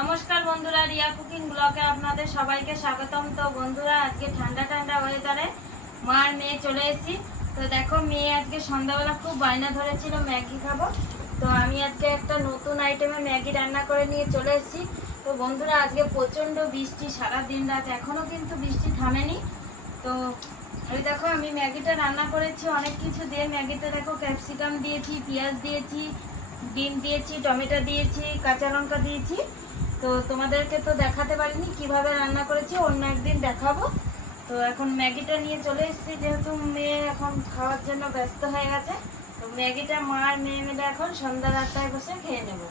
নমস্কার বন্ধুরা, রিয়া কুকিং ব্লগে আপনাদের সবাইকে স্বাগতম। তো বন্ধুরা, আজকে ঠান্ডা ঠান্ডা ওয়েদারে মা আর মেয়ে চলে এসেছি। তো দেখো, মেয়ে আজকে সন্ধ্যাবেলা খুব বায়না ধরেছিল ম্যাগি খাবো। তো আমি আজকে একটা নতুন আইটেমে ম্যাগি রান্না করে নিয়ে চলে এসেছি। তো বন্ধুরা, আজকে প্রচণ্ড বৃষ্টি, সারা দিন রাত এখনও কিন্তু বৃষ্টি থামেনি। তো এই দেখো, আমি ম্যাগিটা রান্না করেছি অনেক কিছু দিয়ে। ম্যাগিতে দেখো ক্যাপসিকাম দিয়েছি, পেঁয়াজ দিয়েছি, ডিম দিয়েছি, টমেটো দিয়েছি, কাঁচা লঙ্কা দিয়েছি। তো তোমাদেরকে তো দেখাতে পারিনি কিভাবে রান্না করেছি, অন্য একদিন দেখাবো। তো এখন ম্যাগিটা নিয়ে চলে এসেছি, যেহেতু মেয়ে এখন খাওয়ার জন্য ব্যস্ত হয়ে গেছে। তো ম্যাগিটা মা আর মেয়ে মিলে এখন সন্ধ্যা 8টায় বসে খেয়ে নেব।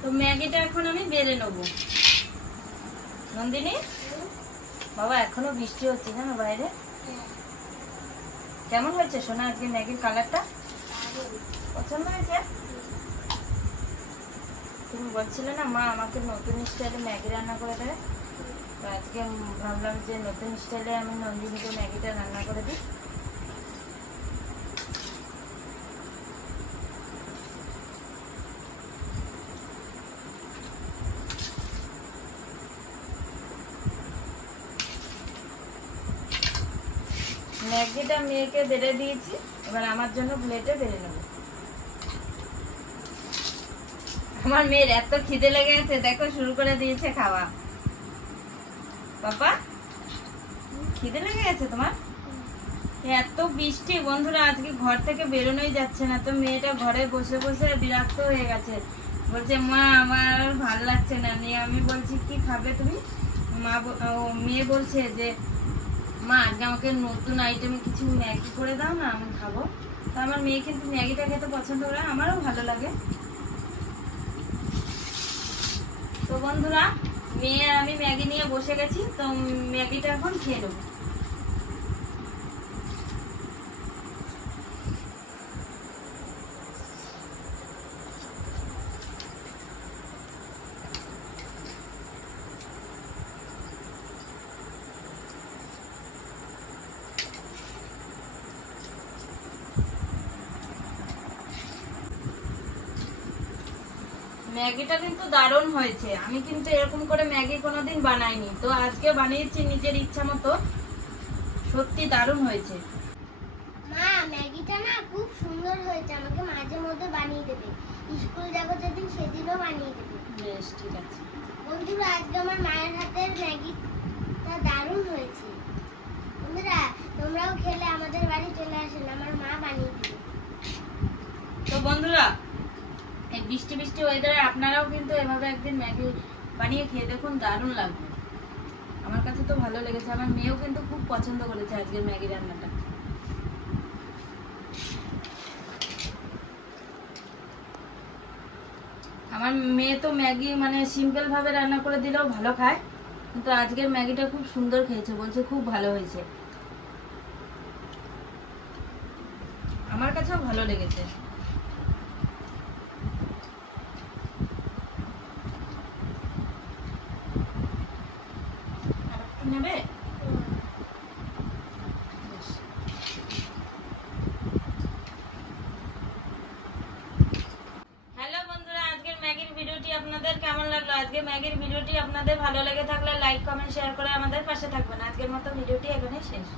তো ম্যাগিটা এখন আমি বেড়ে নেব। নন্দিনী বাবা, এখনো বৃষ্টি হচ্ছে জানো বাইরে। কেমন হয়েছে সোনা আজকে ম্যাগির কালারটা? পছন্দ হয়েছে? তুমি বলছিলে না মা আমাকে নতুন স্টাইলে ম্যাগি রান্না করে দেবে। তো আজকে ভাবলাম যে নতুন স্টাইলে আমি নন্দিনীকে ম্যাগিটা রান্না করে দিই। ম্যাগিটা মেয়েকে বেড়ে দিয়েছি, এবার আমার জন্য প্লেটে বেড়ে নেব। আমার মেয়ের এত খিদে লেগে গেছে, দেখো শুরু করে দিয়েছে খাওয়া। বাবা, খিদে লেগে গেছে তোমার? এত বৃষ্টি বন্ধুরা, আজকে ঘর থেকে বেরোনোই যাচ্ছে না। তো মেয়েটা ঘরে বসে বসে বিরক্ত হয়ে গেছে, বলছে মা আমার আর ভালো লাগছে না। নিয়ে আমি বলছি কি খাবে তুমি? মেয়ে বলছে যে মা আজকে আমাকে নতুন আইটেমে কিছু ম্যাগি করে দাও না, আমি খাবো। তো আমার মেয়ে কিন্তু ম্যাগিটা খেতে পছন্দ করে, আমারও ভালো লাগে। তো বন্ধুরা, মেয়ে আর আমি ম্যাগি নিয়ে বসে গেছি। তো ম্যাগিটা এখন খেয়ে নেবো। ম্যাগিটা কিন্তু দারুণ হয়েছে। আমি কিন্তু এরকম করে ম্যাগি কোনোদিন বানাইনি, তো আজকে বানিয়েছি নিজের ইচ্ছা মতো। সত্যি দারুণ হয়েছে। মা, ম্যাগিটা না খুব সুন্দর হয়েছে, আমাকে মাঝে মধ্যে বানিয়ে দেবে। স্কুল যাবো যেদিন সেদিনও বানিয়ে দেবে। বেশ, ঠিক আছে। বন্ধুরা, আজকে আমার মায়ের হাতের ম্যাগিটা দারুণ হয়েছে। বন্ধুরা, তোমরাও খেলে আমাদের বাড়ি চলে আসেন, আমার মা বানিয়ে দেবে। তো বন্ধুরা, এই বৃষ্টি বৃষ্টি ওয়েদারে আপনারাও কিন্তু এভাবে একদিন ম্যাগি বানিয়ে খেয়ে দেখুন, দারুণ লাগবে। আমার কাছে তো ভালো লেগেছে, আমার মেয়েও কিন্তু খুব পছন্দ করেছে আজকের ম্যাগি রান্নাটা। আমার মেয়ে তো ম্যাগি মানে সিম্পল ভাবে রান্না করে দিলেও ভালো খায়, কিন্তু আজকের ম্যাগিটা খুব সুন্দর খেয়েছে, বলছে খুব ভালো হয়েছে। আমার কাছেও ভালো লেগেছে। আরেকটু নেবে? বেশ। হ্যালো বন্ধুরা, আজকের ম্যাগির ভিডিওটি আপনাদের কেমন লাগলো? আজকে ম্যাগির ভিডিওটি আপনাদের ভালো লেগে থাকলে লাইক কমেন্ট শেয়ার করে আমাদের পাশে থাকবেন। আজকের মতো ভিডিওটি এখানেই শেষ।